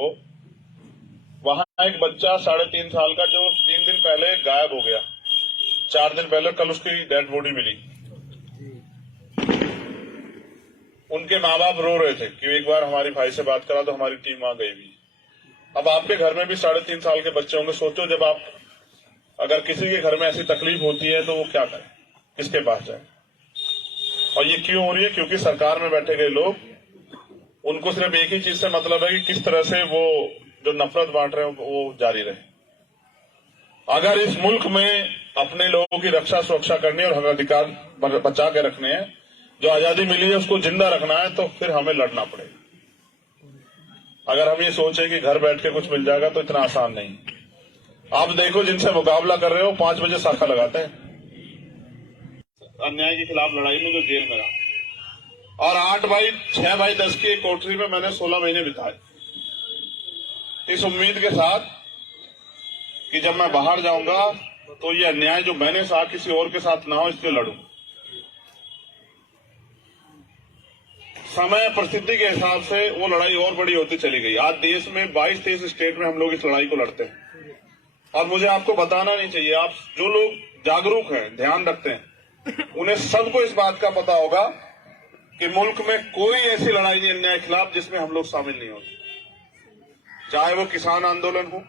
हो, वहां एक बच्चा 3.5 साल का जो 3 दिन पहले गायब हो गया, 4 दिन पहले कल उसकी डेड बॉडी मिली। उनके माँ बाप रो रहे थे कि एक बार हमारी भाई से बात करा तो हमारी टीम वहां गई हुई। अब आपके घर में भी 3.5 साल के बच्चे होंगे। सोचो जब आप अगर किसी के घर में ऐसी तकलीफ होती है तो वो क्या करे, किसके पास जाए। और ये क्यों हो रही है? क्योंकि सरकार में बैठे गए लोग, उनको सिर्फ एक ही चीज से मतलब है कि किस तरह से वो जो नफरत बांट रहे हैं वो जारी रहे। अगर इस मुल्क में अपने लोगों की रक्षा सुरक्षा करनी है और हक अधिकार बचा के रखने हैं, जो आजादी मिली है उसको जिंदा रखना है, तो फिर हमें लड़ना पड़ेगा। अगर हम ये सोचें कि घर बैठ के कुछ मिल जाएगा तो इतना आसान नहीं। आप देखो जिनसे मुकाबला कर रहे हो 5 बजे शाखा लगाते हैं अन्याय के खिलाफ लड़ाई में, जो जेल में रहा। और 6/10 की एक कोठरी में मैंने 16 महीने बिताए, इस उम्मीद के साथ कि जब मैं बाहर जाऊंगा तो ये अन्याय जो मैंने साथ किसी और के साथ ना हो, इसके लड़ूं। समय परिस्थिति के हिसाब से वो लड़ाई और बड़ी होती चली गई। आज देश में 22-23 स्टेट में हम लोग इस लड़ाई को लड़ते हैं। और मुझे आपको बताना नहीं चाहिए, आप जो लोग जागरूक हैं, ध्यान रखते हैं, उन्हें सबको इस बात का पता होगा कि मुल्क में कोई ऐसी लड़ाई नहीं अन्याय के खिलाफ जिसमें हम लोग शामिल नहीं होते। चाहे वो किसान आंदोलन हो,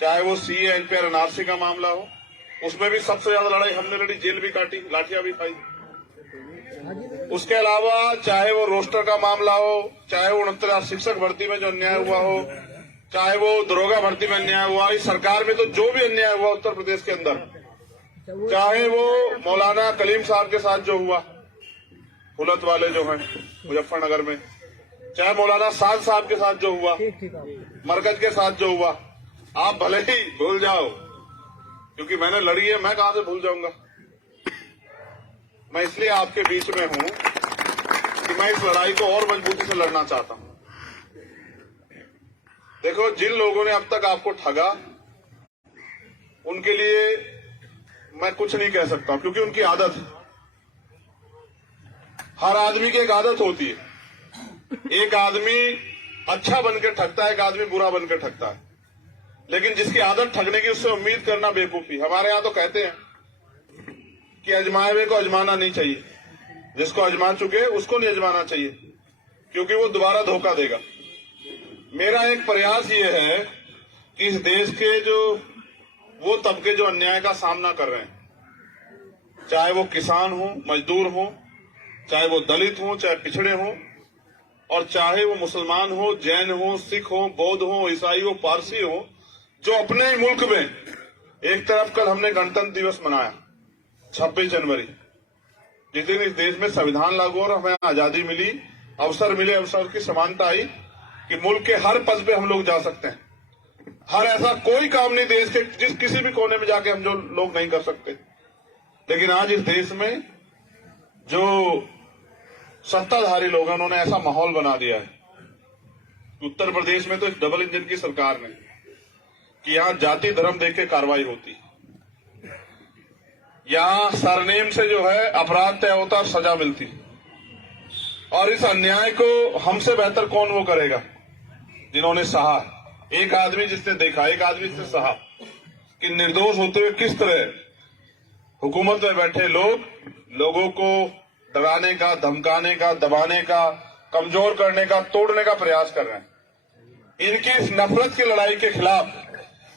चाहे वो सीए एनपीआर एनआरसी का मामला हो, उसमें भी सबसे ज्यादा लड़ाई हमने लड़ी, जेल भी काटी, लाठियां भी खाई। उसके अलावा चाहे वो रोस्टर का मामला हो, चाहे वो 69 शिक्षक भर्ती में जो अन्याय हुआ हो, चाहे वो दरोगा भर्ती में अन्याय हुआ, इस सरकार में तो जो भी अन्याय हुआ उत्तर प्रदेश के अंदर, चाहे वो मौलाना कलीम साहब के साथ जो हुआ, हुलत वाले जो हैं मुजफ्फरनगर में, चाहे मौलाना साद साहब के साथ जो हुआ, मरकज के साथ जो हुआ, आप भले ही भूल जाओ, क्योंकि मैंने लड़ी है, मैं कहां से भूल जाऊंगा। मैं इसलिए आपके बीच में हूं कि मैं इस लड़ाई को और मजबूती से लड़ना चाहता हूं। देखो, जिन लोगों ने अब तक आपको ठगा, उनके लिए मैं कुछ नहीं कह सकता, क्योंकि उनकी आदत है। हर आदमी की एक आदत होती है। एक आदमी अच्छा बनकर ठगता है, एक आदमी बुरा बनकर ठगता है। लेकिन जिसकी आदत ठगने की, उससे उम्मीद करना बेवकूफी। हमारे यहां तो कहते हैं कि अजमाए हुए को अजमाना नहीं चाहिए, जिसको अजमा चुके उसको नहीं अजमाना चाहिए, क्योंकि वो दोबारा धोखा देगा। मेरा एक प्रयास ये है कि इस देश के जो वो तबके जो अन्याय का सामना कर रहे हैं, चाहे वो किसान हो, मजदूर हो, चाहे वो दलित हो, चाहे पिछड़े हो, और चाहे वो मुसलमान हो, जैन हो, सिख हो, बौद्ध हो, ईसाई हो, पारसी हो, जो अपने ही मुल्क में, एक तरफ कल हमने गणतंत्र दिवस मनाया 26 जनवरी, जिस दिन इस देश में संविधान लागू और हमें आजादी मिली, अवसर मिले, अवसर की समानता आई कि मुल्क के हर पद पे हम लोग जा सकते हैं। हर ऐसा कोई काम नहीं देश के जिस किसी भी कोने में जाके हम जो लोग नहीं कर सकते। लेकिन आज इस देश में जो सत्ताधारी लोग हैं, उन्होंने ऐसा माहौल बना दिया है। उत्तर प्रदेश में तो इस डबल इंजन की सरकार ने कि यहां जाति धर्म देख के कार्रवाई होती, यहां सरनेम से जो है अपराध तय होता और सजा मिलती। और इस अन्याय को हमसे बेहतर कौन वो करेगा जिन्होंने सहा। एक आदमी जिसने देखा, एक आदमी जिसने सहा कि निर्दोष होते हुए किस तरह हुकूमत में बैठे लोग लोगों को डराने का, धमकाने का, दबाने का, कमजोर करने का, तोड़ने का प्रयास कर रहे हैं। इनकी इस नफरत की लड़ाई के खिलाफ,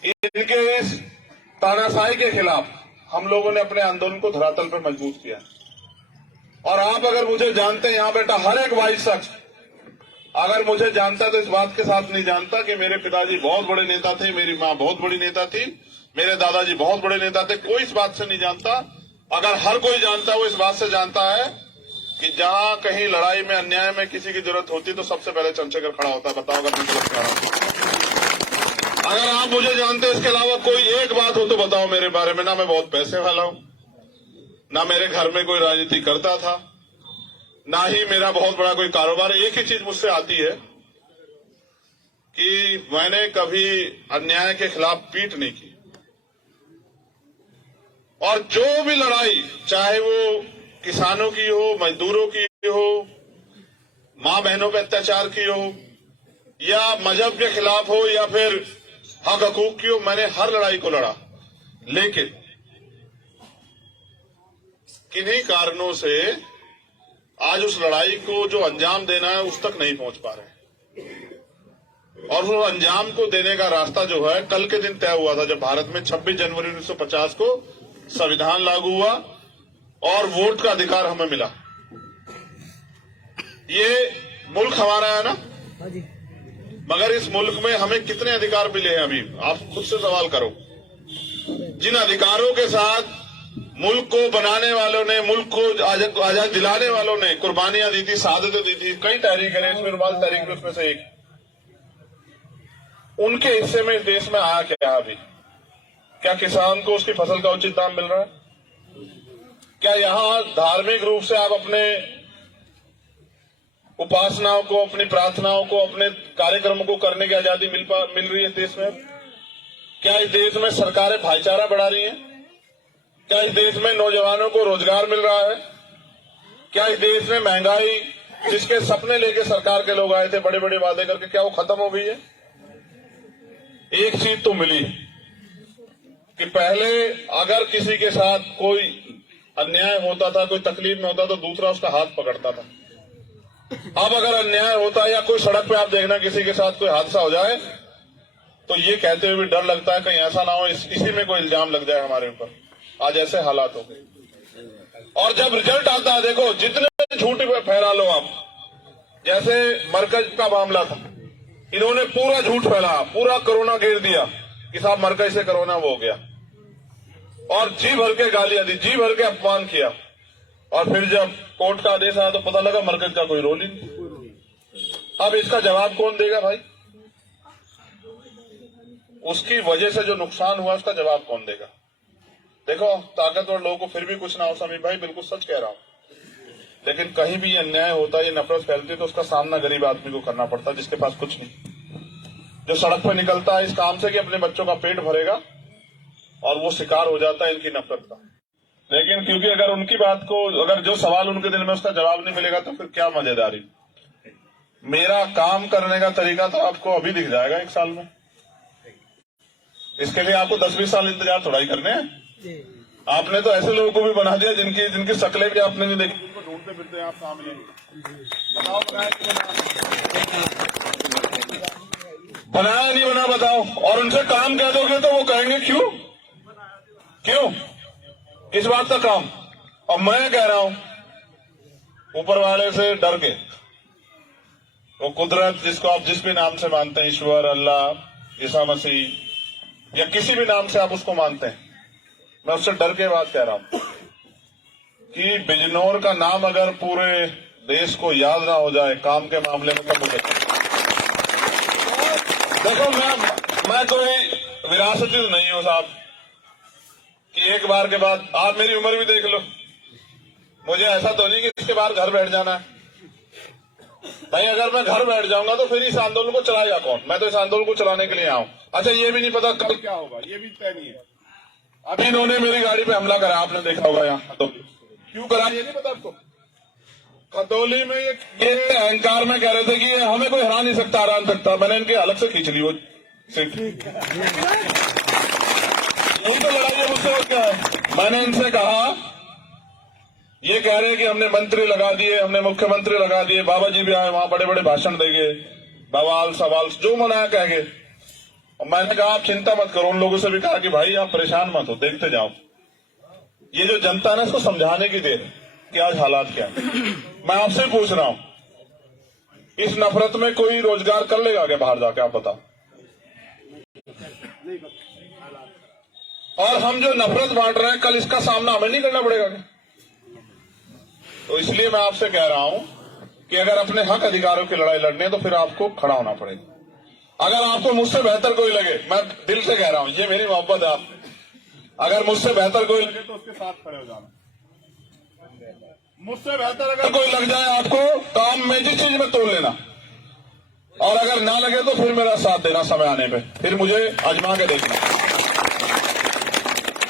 इनके इस तानाशाही के खिलाफ हम लोगों ने अपने आंदोलन को धरातल पर मजबूत किया। और आप अगर मुझे जानते हैं, यहां बेटा हर एक वाइस शख्स अगर मुझे जानता तो इस बात के साथ नहीं जानता कि मेरे पिताजी बहुत बड़े नेता थे, मेरी मां बहुत बड़ी नेता थी, मेरे दादाजी बहुत बड़े नेता थे। कोई इस बात से नहीं जानता। अगर हर कोई जानता है, वो इस बात से जानता है कि जहां कहीं लड़ाई में, अन्याय में किसी की जरूरत होती तो सबसे पहले चंद्रशेखर खड़ा होता है। बताओ अगर मैं गलत कह रहा हूं। अगर आप मुझे जानते हैं, इसके अलावा कोई एक बात हो तो बताओ मेरे बारे में। ना मैं बहुत पैसे वाला हूं, ना मेरे घर में कोई राजनीति करता था, ना ही मेरा बहुत बड़ा कोई कारोबार है। एक ही चीज मुझसे आती है कि मैंने कभी अन्याय के खिलाफ पीठ नहीं की। और जो भी लड़ाई, चाहे वो किसानों की हो, मजदूरों की हो, मां बहनों पे अत्याचार की हो, या मजहब के खिलाफ हो या फिर हक हकूक की हो, मैंने हर लड़ाई को लड़ा, लेकिन किन्हीं कारणों से आज उस लड़ाई को जो अंजाम देना है उस तक नहीं पहुंच पा रहे। और वो अंजाम को देने का रास्ता जो है कल के दिन तय हुआ था, जब भारत में 26 जनवरी 1950 को संविधान लागू हुआ और वोट का अधिकार हमें मिला। ये मुल्क हमारा है ना, मगर इस मुल्क में हमें कितने अधिकार मिले हैं अभी आप खुद से सवाल करो। जिन अधिकारों के साथ मुल्क को बनाने वालों ने, मुल्क को आजाद दिलाने वालों ने कुर्बानियां दी थी, शहादतें दी थी, कई तहरीकें हैं, इसमें रुमाल तहरीक उसमें से एक, उनके हिस्से में इस देश में आया क्या अभी? क्या किसान को उसकी फसल का उचित दाम मिल रहा है? क्या यहां धार्मिक रूप से आप अपने उपासनाओं को, अपनी प्रार्थनाओं को, अपने कार्यक्रमों को करने की आजादी मिल रही है देश में? क्या इस देश में सरकारें भाईचारा बढ़ा रही हैं? क्या इस देश में नौजवानों को रोजगार मिल रहा है? क्या इस देश में महंगाई, जिसके सपने लेके सरकार के लोग आए थे बड़े बड़े वादे करके, क्या वो खत्म हो गई है? एक चीज तो मिली कि पहले अगर किसी के साथ कोई अन्याय होता था, कोई तकलीफ में होता तो दूसरा उसका हाथ पकड़ता था। अब अगर अन्याय होता है या कोई सड़क पे आप देखना किसी के साथ कोई हादसा हो जाए तो ये कहते हुए डर लगता है कहीं ऐसा ना हो इसी में कोई इल्जाम लग जाए हमारे ऊपर। आज ऐसे हालात हो गए। और जब रिजल्ट आता है, देखो जितने झूठ फैला लो आप, जैसे मरकज का मामला था, इन्होंने पूरा झूठ फैलाया, पूरा कोरोना घेर दिया कि साहब मरकज से कोरोना वो हो गया, और जी भर के गालियां दी, जी भर के अपमान किया, और फिर जब कोर्ट का आदेश आया तो पता लगा मरकज का कोई रोल ही नहीं। अब इसका जवाब कौन देगा भाई? उसकी वजह से जो नुकसान हुआ उसका जवाब कौन देगा? देखो ताकतवर लोगों को फिर भी कुछ ना हो, समीर भाई बिल्कुल सच कह रहा हूं, लेकिन कहीं भी अन्याय होता है, ये नफरत फैलती है तो उसका सामना गरीब आदमी को करना पड़ता है जिसके पास कुछ नहीं, जो सड़क पर निकलता है इस काम से कि अपने बच्चों का पेट भरेगा, और वो शिकार हो जाता है इनकी नफरत का। लेकिन क्योंकि अगर उनकी बात को, अगर जो सवाल उनके दिल में उसका जवाब नहीं मिलेगा तो फिर क्या मजेदारी। मेरा काम करने का तरीका तो आपको अभी दिख जाएगा 1 साल में। इसके लिए आपको 10-20 साल इंतजार थोड़ा ही करने हैं। आपने तो ऐसे लोगों को भी बना दिया जिनकी शक्लें भी आपने नहीं देखी, उनको ढूंढते फिरते आप काम ले। बताओ बनाया नहीं बना, बताओ। और उनसे काम कह दोगे तो वो कहेंगे क्यों क्यों, किस बात का काम? और मैं कह रहा हूं ऊपर वाले से डर के, वो कुदरत जिसको आप जिस भी नाम से मानते हैं, ईश्वर, अल्लाह, ईसा मसीह, या किसी भी नाम से आप उसको मानते हैं, मैं उससे डर के बात कह रहा हूं कि बिजनौर का नाम अगर पूरे देश को याद ना हो जाए काम के मामले में तब मुझे देखो, मैं कोई विरासती तो नहीं हूं साहब कि एक बार के बाद, आप मेरी उम्र भी देख लो, मुझे ऐसा तो नहीं कि इसके बाद घर बैठ जाना है भाई। अगर मैं घर बैठ जाऊंगा तो फिर इस आंदोलन को चलाएगा कौन? मैं तो इस आंदोलन को चलाने के लिए आऊं। अच्छा ये भी नहीं पता कल क्या होगा, ये भी तय नहीं है। अभी इन्होंने मेरी गाड़ी पे हमला करा, आपने देखा होगा यहाँ खतौली, क्यों करा ये नहीं पता आपको? खतौली में ये अहंकार में कह रहे थे कि हमें कोई हरा नहीं सकता, हरा नहीं सकता। मैंने इनके अलग से खींच ली वो सीट। यही तो लड़ाई है मुझसे और क्या है। मैंने इनसे कहा, ये कह रहे हैं कि हमने मंत्री लगा दिए, हमने मुख्यमंत्री लगा दिए, बाबा जी भी आए वहां बड़े बड़े भाषण देंगे, बवाल सवाल जो मनाया कहेंगे। और मैंने कहा आप चिंता मत करो, उन लोगों से भी कहा कि भाई आप परेशान मत हो, देखते जाओ। ये जो जनता है ना, इसको समझाने की देर कि आज हालात क्या है। मैं आपसे पूछ रहा हूं, इस नफरत में कोई रोजगार कर लेगा क्या बाहर जाके? आप बताओ। और हम जो नफरत बांट रहे हैं, कल इसका सामना हमें नहीं करना पड़ेगा क्या? तो इसलिए मैं आपसे कह रहा हूं कि अगर अपने हक अधिकारों की लड़ाई लड़नी है तो फिर आपको खड़ा होना पड़ेगा। अगर आपको मुझसे बेहतर कोई लगे, मैं दिल से कह रहा हूं, ये मेरी मोहब्बत है आप, अगर मुझसे बेहतर कोई लगे तो उसके साथ खड़े हो जाना। मुझसे बेहतर अगर कोई लग जाए आपको काम में, जिस चीज में तोड़ लेना, और अगर ना लगे तो फिर मेरा साथ देना समय आने पे, फिर मुझे आजमा के देखना।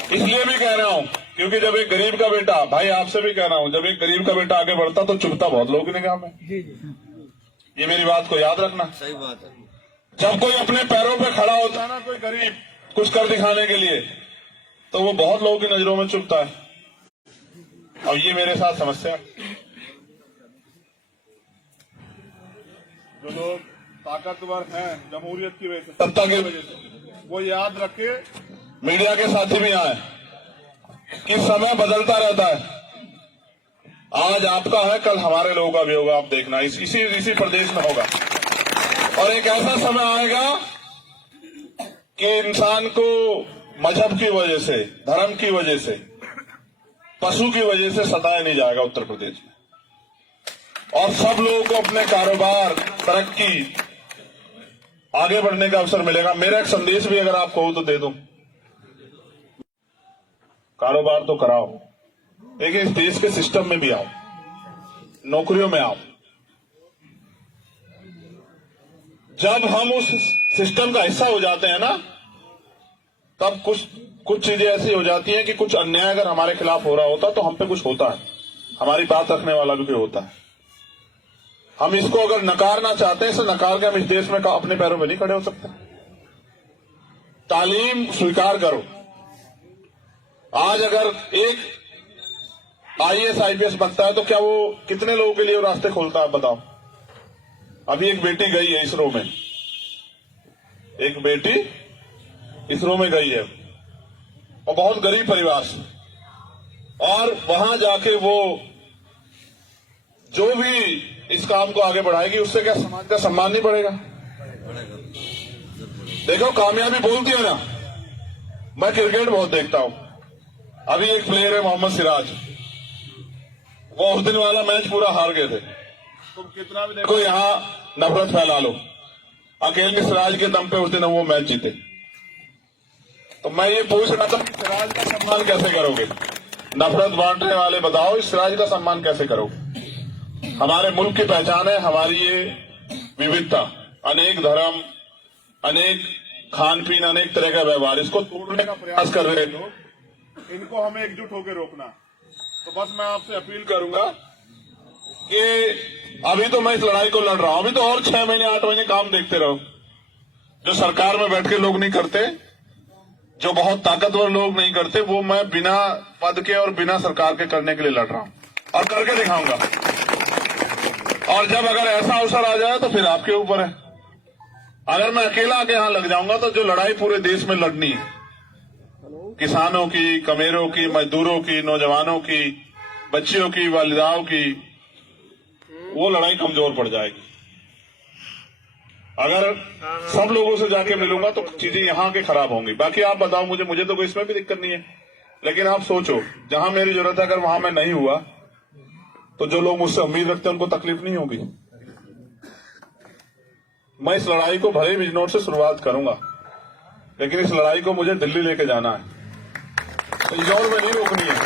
इसलिए भी कह रहा हूं क्योंकि जब एक गरीब का बेटा, भाई आपसे भी कह रहा हूं, जब एक गरीब का बेटा आगे बढ़ता तो चुभता बहुत लोगों की निगाह में। ये मेरी बात को याद रखना। सही बात है। जब कोई अपने पैरों पे खड़ा होता है ना, कोई गरीब कुछ कर दिखाने के लिए, तो वो बहुत लोगों की नजरों में चुभता है। और ये मेरे साथ समस्या। जो लोग ताकतवर हैं जमहूरियत की वजह से, सत्ता की वजह से, वो याद रखे, मीडिया के साथी भी आए कि समय बदलता रहता है। आज आपका है, कल हमारे लोगों का भी होगा। आप देखना, इसी प्रदेश में होगा। और एक ऐसा समय आएगा कि इंसान को मजहब की वजह से, धर्म की वजह से, पशु की वजह से सताया नहीं जाएगा उत्तर प्रदेश में। और सब लोगों को अपने कारोबार, तरक्की, आगे बढ़ने का अवसर मिलेगा। मेरा एक संदेश भी अगर आप कहो तो दे दूं, कारोबार तो कराओ, लेकिन इस देश के सिस्टम में भी आओ, नौकरियों में आओ। जब हम उस सिस्टम का हिस्सा हो जाते हैं ना, तब कुछ चीजें ऐसी हो जाती हैं कि कुछ अन्याय अगर हमारे खिलाफ हो रहा होता तो हम पे कुछ होता है, हमारी बात रखने वाला भी कोई होता है। हम इसको अगर नकारना चाहते हैं, इसे नकार के हम इस देश में अपने पैरों में नहीं खड़े हो सकते। तालीम स्वीकार करो। आज अगर एक IAS IPS बनता है तो क्या वो कितने लोगों के लिए वो रास्ते खोलता है, बताओ। अभी एक बेटी गई है इसरो में, एक बेटी इसरो में गई है, और बहुत गरीब परिवार से, और वहां जाके वो जो भी इस काम को आगे बढ़ाएगी, उससे क्या समाज का सम्मान नहीं बढ़ेगा? देखो, कामयाबी बोलती है ना। मैं क्रिकेट बहुत देखता हूं। अभी एक प्लेयर है मोहम्मद सिराज, वो उस दिन वाला मैच पूरा हार गए थे। तुम कितना भी देखो, यहां नफरत फैला लो, अकेले सिराज के दम पे उस दिन वो मैच जीते। तो मैं ये पूछ रहा था कि सिराज का सम्मान कैसे करोगे? नफरत बांटने वाले बताओ, इस सिराज का सम्मान कैसे करोगे? हमारे मुल्क की पहचान है हमारी ये विविधता, अनेक धर्म, अनेक खान पीन, अनेक तरह का व्यवहार। इसको तोड़ने का प्रयास कर रहे लोग, इनको हमें एकजुट होकर रोकना। तो बस मैं आपसे अपील करूंगा कि अभी तो मैं इस लड़ाई को लड़ रहा हूं, अभी तो और 6 महीने 8 महीने काम देखते रहो। जो सरकार में बैठ के लोग नहीं करते, जो बहुत ताकतवर लोग नहीं करते, वो मैं बिना पद के और बिना सरकार के करने के लिए लड़ रहा हूं, और करके दिखाऊंगा। और जब अगर ऐसा अवसर आ जाए तो फिर आपके ऊपर है। अगर मैं अकेला आके यहां लग जाऊंगा तो जो लड़ाई पूरे देश में लड़नी है, किसानों की, कमेरों की, मजदूरों की, नौजवानों की, बच्चियों की, वालिदाओं की, वो लड़ाई कमजोर पड़ जाएगी। अगर सब लोगों से जाके मिलूंगा तो चीजें यहां के खराब होंगी। बाकी आप बताओ मुझे तो कोई इसमें भी दिक्कत नहीं है, लेकिन आप सोचो, जहां मेरी जरूरत है अगर वहां मैं नहीं हुआ तो जो लोग मुझसे उम्मीद रखते हैं उनको तकलीफ नहीं होगी। मैं इस लड़ाई को भले बिजनौर से शुरुआत करूंगा, लेकिन इस लड़ाई को मुझे दिल्ली लेके जाना है। बिजनौर में नहीं रोकनी है।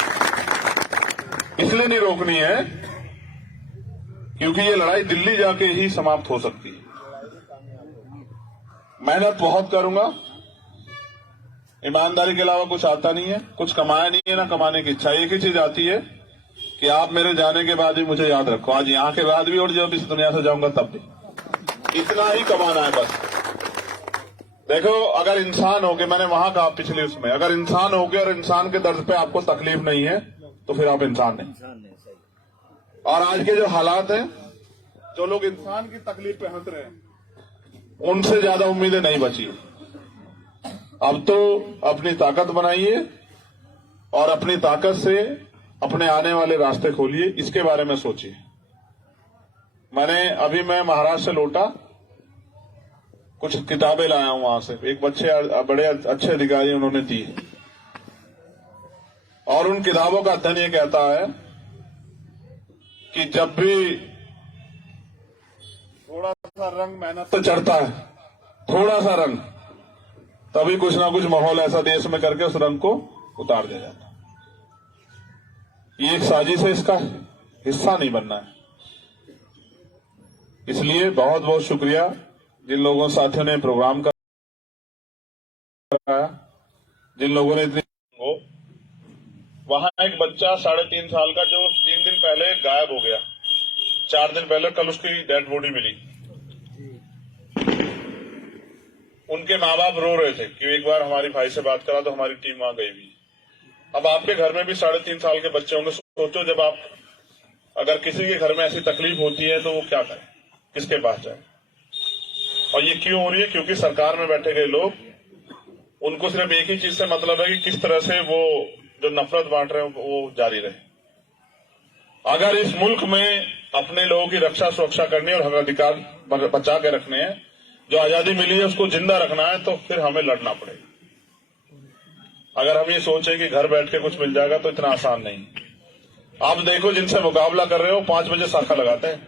इसलिए नहीं रोकनी है क्योंकि ये लड़ाई दिल्ली जाके ही समाप्त हो सकती है। मेहनत बहुत करूंगा, ईमानदारी के अलावा कुछ आता नहीं है, कुछ कमाया नहीं है, ना कमाने की इच्छा। एक ही चीज आती है कि आप मेरे जाने के बाद भी मुझे याद रखो, आज यहां के बाद भी और जब इस दुनिया से जाऊंगा तब भी। इतना ही कमाना है बस। देखो, अगर इंसान हो के, मैंने वहां कहा पिछले उसमें, अगर इंसान हो के और इंसान के दर्द पे आपको तकलीफ नहीं है तो फिर आप इंसान नहीं। और आज के जो हालात हैं, जो लोग इंसान की तकलीफ पे हंस रहे हैं, उनसे ज्यादा उम्मीदें नहीं बची। अब तो अपनी ताकत बनाइए और अपनी ताकत से अपने आने वाले रास्ते खोलिए, इसके बारे में सोचिए। मैं महाराष्ट्र से लौटा, कुछ किताबें लाया हूं वहां से, एक बड़े अच्छे अधिकारी उन्होंने दी, और उन किताबों का अध्ययन ये कहता है कि जब भी थोड़ा सा रंग मेहनत तो चढ़ता है, थोड़ा सा रंग, तभी कुछ ना कुछ माहौल ऐसा देश में करके उस रंग को उतार दिया जाता है। ये एक साजिश है, इसका हिस्सा नहीं बनना है। इसलिए बहुत बहुत शुक्रिया जिन लोगों साथियों ने प्रोग्राम कराया, जिन लोगों ने इतनी हो। वहां एक बच्चा 3.5 साल का जो 3 दिन पहले गायब हो गया, 4 दिन पहले, कल उसकी डेड बॉडी मिली। उनके माँ बाप रो रहे थे कि एक बार हमारी भाई से बात करा तो हमारी टीम वहां गई भी। अब आपके घर में भी 3.5 साल के बच्चे होंगे, सोचो जब आप अगर किसी के घर में ऐसी तकलीफ होती है तो वो क्या करे, किसके पास जाए। और ये क्यों हो रही है? क्योंकि सरकार में बैठे गए लोग, उनको सिर्फ एक ही चीज से मतलब है कि किस तरह से वो जो नफरत बांट रहे हैं वो जारी रहे। अगर इस मुल्क में अपने लोगों की रक्षा सुरक्षा करनी और हक अधिकार बचा के रखने हैं, जो आजादी मिली है उसको जिंदा रखना है, तो फिर हमें लड़ना पड़ेगा। अगर हम ये सोचें कि घर बैठ के कुछ मिल जाएगा तो इतना आसान नहीं। आप देखो जिनसे मुकाबला कर रहे हो 5 बजे शाखा लगाते हैं,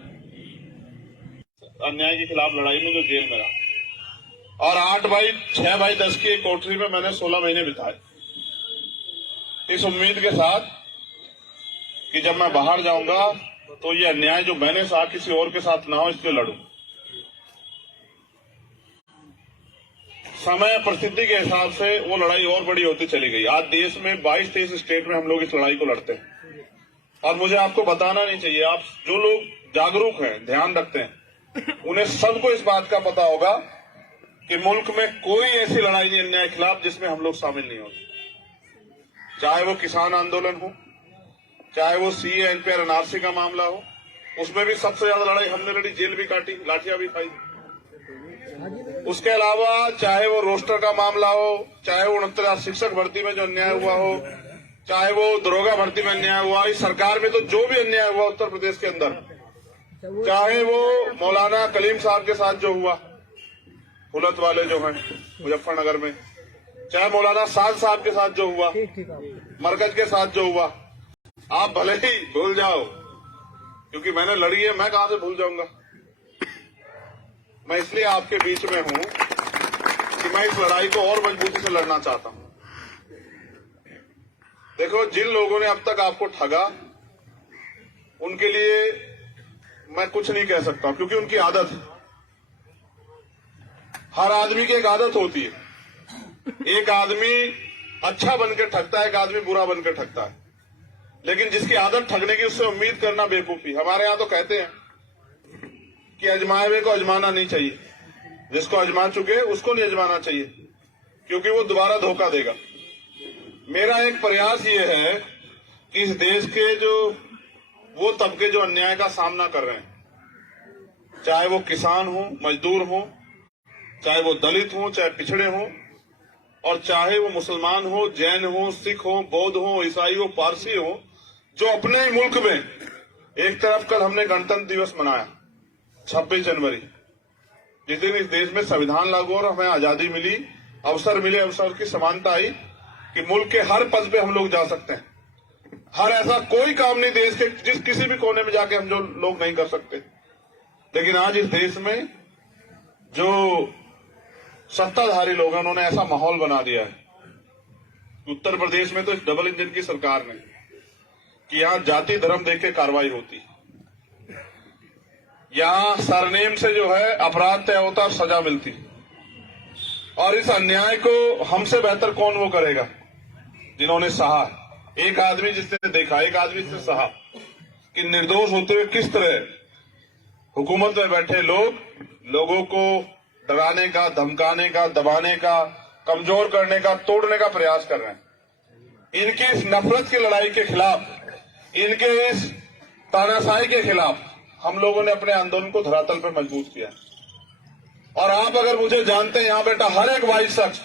अन्याय के खिलाफ लड़ाई में जो जेल में रहा। और 6/10 की एक कोठरी में मैंने 16 महीने बिताए, इस उम्मीद के साथ कि जब मैं बाहर जाऊंगा तो ये अन्याय जो मैंने साथ किसी और के साथ ना हो, इसलिए लड़ूं। समय परिस्थिति के हिसाब से वो लड़ाई और बड़ी होती चली गई। आज देश में 22-23 स्टेट में हम लोग इस लड़ाई को लड़ते हैं। और मुझे आपको बताना नहीं चाहिए, आप जो लोग जागरूक हैं, ध्यान रखते हैं, उन्हें सबको इस बात का पता होगा कि मुल्क में कोई ऐसी लड़ाई नहीं अन्याय के खिलाफ जिसमें हम लोग शामिल नहीं होते। चाहे वो किसान आंदोलन हो, चाहे वो सीए एनपीआर एनआरसी का मामला हो, उसमें भी सबसे ज्यादा लड़ाई हमने लड़ी, जेल भी काटी, लाठियां भी खाई। उसके अलावा चाहे वो रोस्टर का मामला हो, चाहे वो 69 शिक्षक भर्ती में जो अन्याय हुआ हो, चाहे वो दरोगा भर्ती में अन्याय हुआ, इस सरकार में तो जो भी अन्याय हुआ उत्तर प्रदेश के अंदर, चाहे वो मौलाना कलीम साहब के साथ जो हुआ, हुलत वाले जो हैं मुजफ्फरनगर में, चाहे मौलाना साद साहब के साथ जो हुआ, मरकज के साथ जो हुआ, आप भले ही भूल जाओ, क्योंकि मैंने लड़ी है, मैं कहां से भूल जाऊंगा। मैं इसलिए आपके बीच में हूं कि मैं इस लड़ाई को और मजबूती से लड़ना चाहता हूं। देखो, जिन लोगों ने अब तक आपको ठगा, उनके लिए मैं कुछ नहीं कह सकता, क्योंकि उनकी आदत है। हर आदमी की एक आदत होती है। एक आदमी अच्छा बनकर ठगता है, एक आदमी बुरा बनकर ठगता है। लेकिन जिसकी आदत ठगने की, उससे उम्मीद करना बेवकूफी। हमारे यहां तो कहते हैं कि अजमाए हुए को अजमाना नहीं चाहिए, जिसको अजमा चुके उसको नहीं अजमाना चाहिए, क्योंकि वो दोबारा धोखा देगा। मेरा एक प्रयास ये है कि इस देश के जो वो तबके जो अन्याय का सामना कर रहे हैं, चाहे वो किसान हो, मजदूर हो, चाहे वो दलित हो, चाहे पिछड़े हो, और चाहे वो मुसलमान हो, जैन हो, सिख हो, बौद्ध हो, ईसाई हो, पारसी हो, जो अपने ही मुल्क में, एक तरफ कल हमने गणतंत्र दिवस मनाया 26 जनवरी, जिस दिन इस देश में संविधान लागू और हमें आजादी मिली, अवसर मिले, अवसर की समानता आई कि मुल्क के हर पद पे हम लोग जा सकते हैं। हर ऐसा कोई काम नहीं देश के जिस किसी भी कोने में जाके हम जो लोग नहीं कर सकते। लेकिन आज इस देश में जो सत्ताधारी लोग हैं, उन्होंने ऐसा माहौल बना दिया है उत्तर प्रदेश में, तो इस डबल इंजन की सरकार ने, कि यहां जाति धर्म देख के कार्रवाई होती है। यहां सरनेम से जो है अपराध तय होता और सजा मिलती। और इस अन्याय को हमसे बेहतर कौन वो करेगा जिन्होंने सहा। एक आदमी जिसने देखा, एक आदमी जिसने सहा कि निर्दोष होते हुए किस तरह हुकूमत में बैठे लोग लोगों को डराने का, धमकाने का, दबाने का, कमजोर करने का, तोड़ने का प्रयास कर रहे हैं। इनकी इस नफरत की लड़ाई के खिलाफ, इनके इस तानाशाही के खिलाफ हम लोगों ने अपने आंदोलन को धरातल पर मजबूत किया। और आप अगर मुझे जानते हैं, यहां बेटा हर एक वाइस शख्स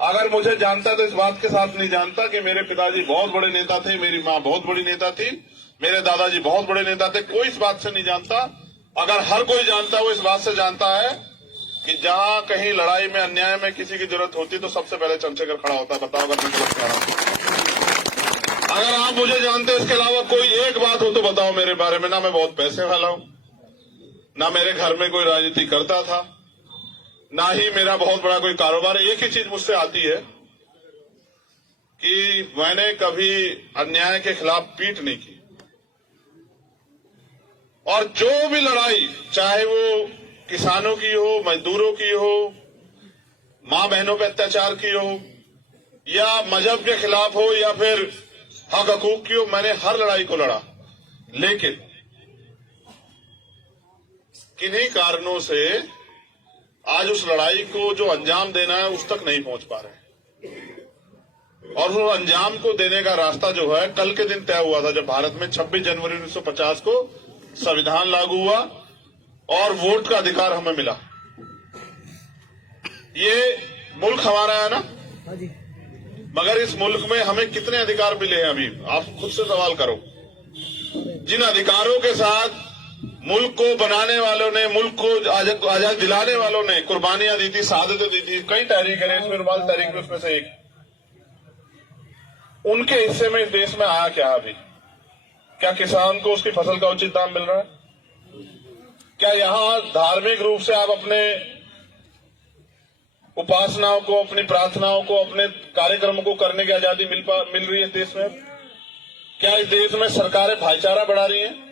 अगर मुझे जानता है तो इस बात के साथ नहीं जानता कि मेरे पिताजी बहुत बड़े नेता थे, मेरी मां बहुत बड़ी नेता थी, मेरे दादाजी बहुत बड़े नेता थे। कोई इस बात से नहीं जानता। अगर हर कोई जानता है, वो इस बात से जानता है कि जहां कहीं लड़ाई में, अन्याय में किसी की जरूरत होती तो सबसे पहले चंद्रशेखर खड़ा होता है। बताओ अगर मैं गलत कह रहा हूं। अगर आप मुझे जानते हैं, इसके अलावा कोई एक बात हो तो बताओ मेरे बारे में। ना मैं बहुत पैसे वाला हूं, ना मेरे घर में कोई राजनीति करता था, ना ही मेरा बहुत बड़ा कोई कारोबार है। एक ही चीज मुझसे आती है कि मैंने कभी अन्याय के खिलाफ पीठ नहीं की। और जो भी लड़ाई, चाहे वो किसानों की हो, मजदूरों की हो, मां बहनों पे अत्याचार की हो, या मजहब के खिलाफ हो, या फिर हक हकूक की हो, मैंने हर लड़ाई को लड़ा। लेकिन किन्हीं कारणों से आज उस लड़ाई को जो अंजाम देना है उस तक नहीं पहुंच पा रहे। और वो अंजाम को देने का रास्ता जो है कल के दिन तय हुआ था, जब भारत में 26 जनवरी 1950 को संविधान लागू हुआ और वोट का अधिकार हमें मिला। ये मुल्क हमारा है ना, मगर इस मुल्क में हमें कितने अधिकार मिले हैं? अभी आप खुद से सवाल करो। जिन अधिकारों के साथ मुल्क को बनाने वालों ने, मुल्क को आजाद दिलाने वालों ने कुर्बानियां दी थी, शहादतें दी थी, कई तहरीक है, इसमें रुमाल तहरीक भी उसमें से एक, उनके हिस्से में इस देश में आया क्या? अभी क्या किसान को उसकी फसल का उचित दाम मिल रहा है? क्या यहां धार्मिक रूप से आप अपने उपासनाओं को, अपनी प्रार्थनाओं को, अपने कार्यक्रमों को करने की आजादी मिल रही है देश में? क्या इस देश में सरकारें भाईचारा बढ़ा रही हैं?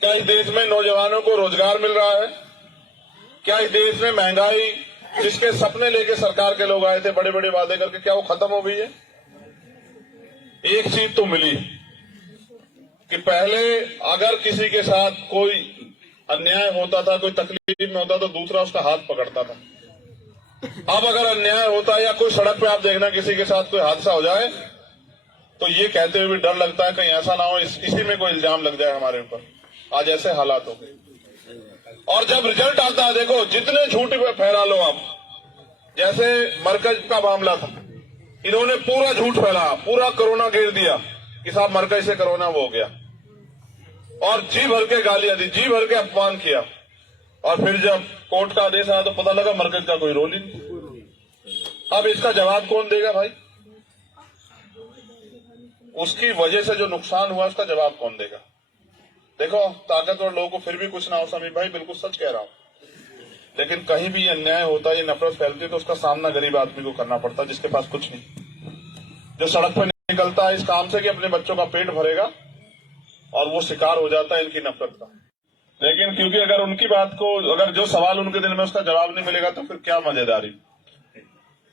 क्या इस देश में नौजवानों को रोजगार मिल रहा है? क्या इस देश में महंगाई, जिसके सपने लेके सरकार के लोग आए थे बड़े बड़े वादे करके, क्या वो खत्म हो गई है? एक चीज तो मिली कि पहले अगर किसी के साथ कोई अन्याय होता था, कोई तकलीफ में होता तो दूसरा उसका हाथ पकड़ता था। अब अगर अन्याय होता है या कोई सड़क पे आप देखना किसी के साथ कोई हादसा हो जाए तो ये कहते हुए भी डर लगता है कहीं ऐसा ना हो इसी में कोई इल्जाम लग जाए हमारे ऊपर। आज ऐसे हालात हो गए। और जब रिजल्ट आता है, देखो जितने झूठ पे फैला लो आप, जैसे मरकज का मामला था, इन्होंने पूरा झूठ फैलाया, पूरा कोरोना घेर दिया कि साहब मरकज से कोरोना वो हो गया, और जी भर के गालियां दी, जी भर के अपमान किया। और फिर जब कोर्ट का आदेश आया तो पता लगा मरकज का कोई रोल ही नहीं। अब इसका जवाब कौन देगा भाई? उसकी वजह से जो नुकसान हुआ उसका जवाब कौन देगा? देखो ताकतवर लोगों को फिर भी कुछ ना हो, समीर भाई बिल्कुल सच कह रहा हूं, लेकिन कहीं भी अन्याय होता है, ये नफरत फैलती है तो उसका सामना गरीब आदमी को करना पड़ता है जिसके पास कुछ नहीं, जो सड़क पर निकलता है इस काम से कि अपने बच्चों का पेट भरेगा और वो शिकार हो जाता है इनकी नफरत का। लेकिन क्योंकि अगर उनकी बात को, अगर जो सवाल उनके दिल में उसका जवाब नहीं मिलेगा तो फिर क्या मजेदारी।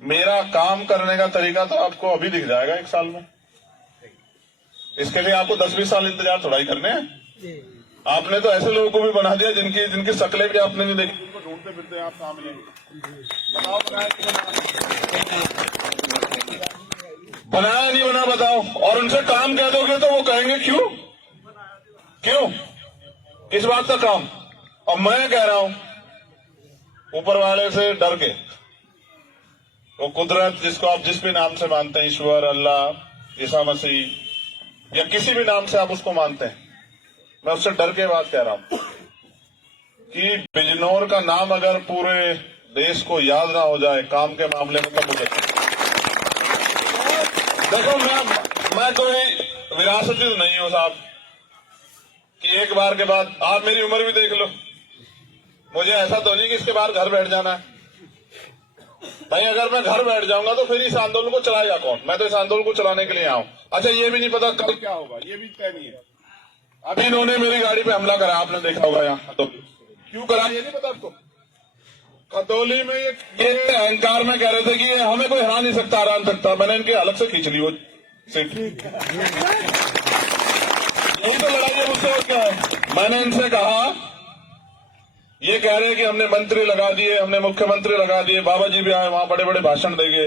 मेरा काम करने का तरीका तो आपको अभी दिख जाएगा 1 साल में। इसके लिए आपको 10-20 साल इंतजार थोड़ा ही करने हैं। आपने तो ऐसे लोगों को भी बना दिया जिनकी शक्लें भी आपने नहीं देखी, उनको ढूंढते फिरते हैं आप कहाँ मिलेंगे। बताओ बनाया नहीं बना बताओ। और उनसे काम कह दोगे तो वो कहेंगे क्यों किस बात का काम? और मैं कह रहा हूं ऊपर वाले से डर के, वो कुदरत जिसको आप जिस भी नाम से मानते हैं, ईश्वर, अल्लाह, ईसा मसीह या किसी भी नाम से आप उसको मानते हैं, मैं उससे डर के बात कह रहा हूं कि बिजनौर का नाम अगर पूरे देश को याद ना हो जाए काम के मामले में, तब मुझे देखो मैं कोई विरासती नहीं हूं साहब कि एक बार के बाद, आप मेरी उम्र भी देख लो, मुझे ऐसा तो नहीं कि इसके बाद घर बैठ जाना है भाई। अगर मैं घर बैठ जाऊंगा तो फिर इस आंदोलन को चलाएगा कौन? मैं तो इस आंदोलन को चलाने के लिए आऊं। अच्छा ये भी नहीं पता कल क्या होगा, ये भी तय नहीं है। अभी इन्होंने मेरी गाड़ी पे हमला करा, आपने देखा होगा यहाँ तो क्यों करा ये नहीं पता आपको। खतौली में ये अहंकार में कह रहे थे कि हमें कोई हरा नहीं सकता, हरा नहीं सकता। मैंने इनके अलग से खींच ली वो सीट। यही तो लड़ाई है मुझसे और क्या है। मैंने इनसे कहा, ये कह रहे हैं कि हमने मंत्री लगा दिए, हमने मुख्यमंत्री लगा दिए, बाबा जी भी आए वहां बड़े बड़े भाषण देंगे,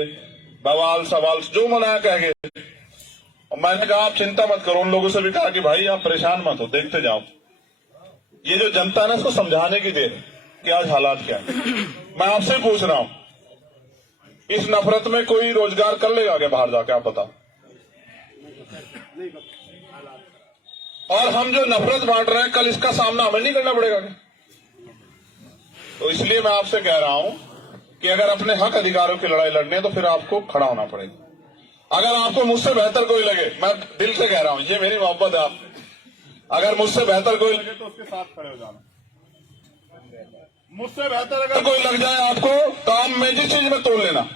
बवाल सवाल जो मनाया कहेंगे। और मैंने कहा आप चिंता मत करो, उन लोगों से भी कहा कि भाई आप परेशान मत हो, देखते जाओ। ये जो जनता है ना, इसको समझाने की देर कि आज हालात क्या है। मैं आपसे पूछ रहा हूं, इस नफरत में कोई रोजगार कर लेगा क्या बाहर जाके? आप बताओ। और हम जो नफरत बांट रहे हैं, कल इसका सामना हमें नहीं करना पड़ेगा क्या? तो इसलिए मैं आपसे कह रहा हूं कि अगर अपने हक अधिकारों की लड़ाई लड़नी है तो फिर आपको खड़ा होना पड़ेगा। अगर आपको मुझसे बेहतर कोई लगे, मैं दिल से कह रहा हूं, ये मेरी मोहब्बत है आप, अगर मुझसे बेहतर कोई लगे तो उसके साथ खड़े हो जाना। मुझसे बेहतर अगर कोई लग जाए आपको काम में, जिस चीज में तोड़ लेना,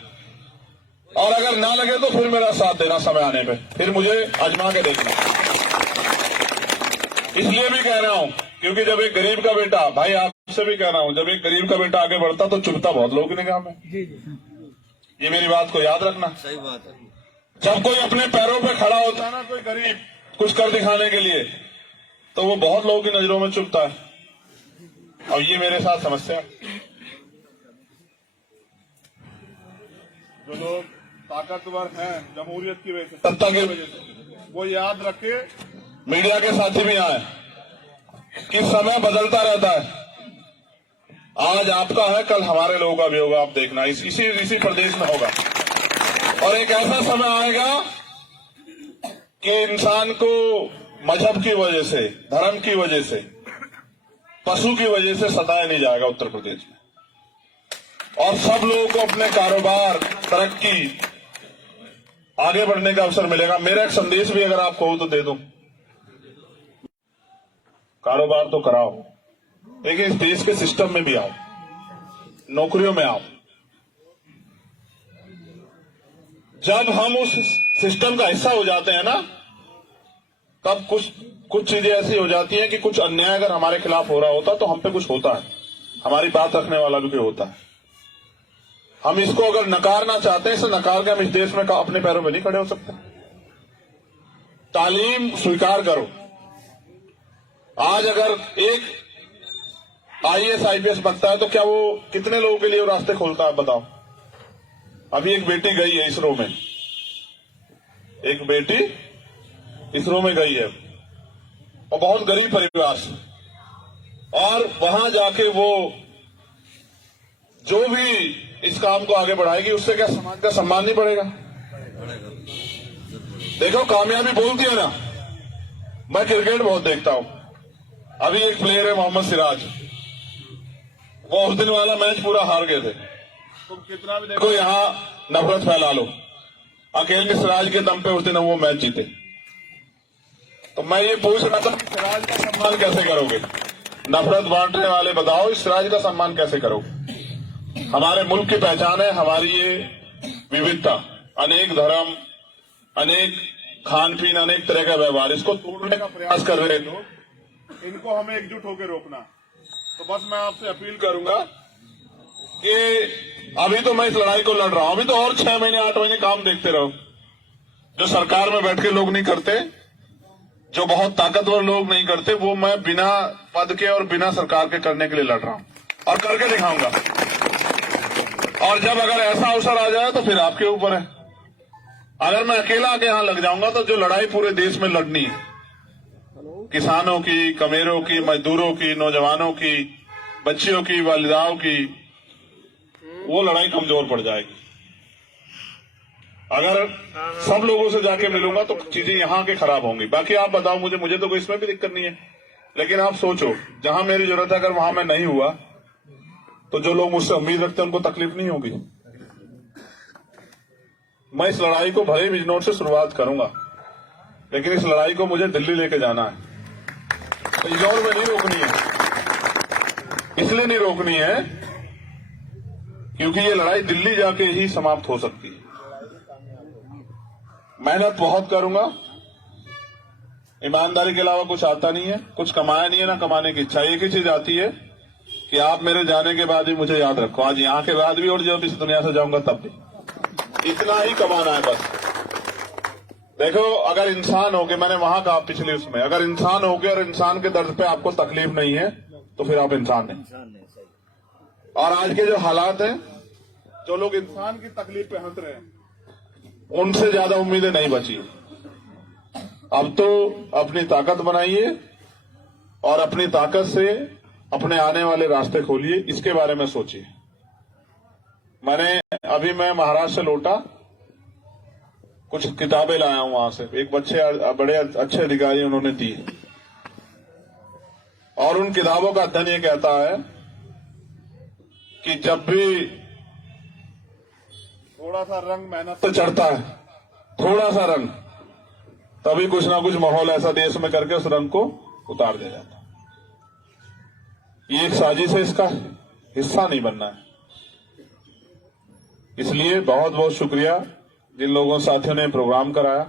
और अगर ना लगे तो फिर मेरा साथ देना समय आने पे, फिर मुझे आजमा के देखना। इसलिए भी कह रहा हूं क्योंकि जब एक गरीब का बेटा, भाई आपसे भी कह रहा हूं, जब एक गरीब का बेटा आगे बढ़ता तो चुभता बहुत लोगों की निगाह में। ये मेरी बात को याद रखना। सही बात है। जब कोई अपने पैरों पे खड़ा होता है ना, कोई गरीब कुछ कर दिखाने के लिए, तो वो बहुत लोगों की नजरों में चुभता है। और ये मेरे साथ समस्या। जो लोग ताकतवर हैं जमहूरियत की वजह से, सत्ता की वजह से, वो याद रखे, मीडिया के साथी भी आए कि समय बदलता रहता है। आज आपका है, कल हमारे लोगों का भी होगा। आप देखना, इसी प्रदेश में होगा। और एक ऐसा समय आएगा कि इंसान को मजहब की वजह से, धर्म की वजह से, पशु की वजह से सताया नहीं जाएगा उत्तर प्रदेश में। और सब लोगों को अपने कारोबार, तरक्की, आगे बढ़ने का अवसर मिलेगा। मेरा एक संदेश भी अगर आप कहो तो दे दूं, कारोबार तो कराओ, लेकिन इस देश के सिस्टम में भी आओ, नौकरियों में आओ। जब हम उस सिस्टम का हिस्सा हो जाते हैं ना, तब कुछ चीजें ऐसी हो जाती हैं कि कुछ अन्याय अगर हमारे खिलाफ हो रहा होता तो हम पे कुछ होता है, हमारी बात रखने वाला भी होता है। हम इसको अगर नकारना चाहते हैं, इसे नकार के हम इस देश में अपने पैरों में नहीं खड़े हो सकते। तालीम स्वीकार करो। आज अगर एक IAS IPS बनता है तो क्या वो कितने लोगों के लिए वो रास्ते खोलता है, बताओ। अभी एक बेटी गई है इसरो में, एक बेटी इसरो में गई है, और बहुत गरीब परिवार से, और वहां जाके वो जो भी इस काम को आगे बढ़ाएगी, उससे क्या समाज का सम्मान नहीं बढ़ेगा? देखो, कामयाबी बोलती है ना। मैं क्रिकेट बहुत देखता हूं। अभी एक प्लेयर है मोहम्मद सिराज, वो उस दिन वाला मैच पूरा हार गए थे। तुम कितना भी देखो, यहां नफरत फैला लो, अकेले सिराज के दम पे उस दिन वो मैच जीते। तो मैं ये पूछ रहा था कि सिराज का सम्मान कैसे करोगे? नफरत बांटने वाले बताओ, इस सिराज का सम्मान कैसे करोगे? हमारे मुल्क की पहचान है हमारी ये विविधता, अनेक धर्म, अनेक खान पीन, अनेक तरह का व्यवहार। इसको तोड़ने का प्रयास कर रहे लोग, इनको हमें एकजुट होकर रोकना। तो बस मैं आपसे अपील करूंगा कि अभी तो मैं इस लड़ाई को लड़ रहा हूं, अभी तो और 6 महीने 8 महीने काम देखते रहो। जो सरकार में बैठ के लोग नहीं करते, जो बहुत ताकतवर लोग नहीं करते, वो मैं बिना पद के और बिना सरकार के करने के लिए लड़ रहा हूं, और करके दिखाऊंगा। और जब अगर ऐसा अवसर आ जाए तो फिर आपके ऊपर है। अगर मैं अकेला आके यहां लग जाऊंगा तो जो लड़ाई पूरे देश में लड़नी है, किसानों की, कमेरों की, मजदूरों की, नौजवानों की, बच्चियों की, वालिदाओं की, वो लड़ाई कमजोर पड़ जाएगी। अगर सब लोगों से जाके मिलूंगा तो चीजें यहां के खराब होंगी। बाकी आप बताओ मुझे तो कोई इसमें भी दिक्कत नहीं है, लेकिन आप सोचो, जहां मेरी जरूरत है अगर वहां मैं नहीं हुआ तो जो लोग मुझसे उम्मीद रखते हैं उनको तकलीफ नहीं होगी। मैं इस लड़ाई को भले ही बिजनौर से शुरुआत करूंगा, लेकिन इस लड़ाई को मुझे दिल्ली लेके जाना है। बिजनौर में नहीं रोकनी है। इसलिए नहीं रोकनी है क्योंकि ये लड़ाई दिल्ली जाके ही समाप्त हो सकती है। मेहनत बहुत करूंगा, ईमानदारी के अलावा कुछ आता नहीं है, कुछ कमाया नहीं है, ना कमाने की इच्छा। एक ही चीज आती है कि आप मेरे जाने के बाद भी मुझे याद रखो, आज यहां के बाद भी और जब इस दुनिया से जाऊंगा तब भी। इतना ही कमाना है बस। देखो, अगर इंसान होके, मैंने वहां कहा पिछले उसमें, अगर इंसान होके और इंसान के दर्द पे आपको तकलीफ नहीं है तो फिर आप इंसान नहीं। और आज के जो हालात हैं, जो लोग इंसान की तकलीफ पे हंस रहे हैं, उनसे ज्यादा उम्मीदें नहीं बची। अब तो अपनी ताकत बनाइए और अपनी ताकत से अपने आने वाले रास्ते खोलिए, इसके बारे में सोचिए। अभी मैं महाराष्ट्र से लौटा, कुछ किताबें लाया हूं वहां से, एक बड़े अच्छे अधिकारी उन्होंने दी, और उन किताबों का अध्ययन ये कहता है कि जब भी थोड़ा सा रंग मेहनत से चढ़ता है, थोड़ा सा रंग, तभी कुछ ना कुछ माहौल ऐसा देश में करके उस रंग को उतार दे जाता। ये एक साजिश है, इसका हिस्सा नहीं बनना है। इसलिए बहुत बहुत शुक्रिया जिन लोगों साथियों ने प्रोग्राम कराया।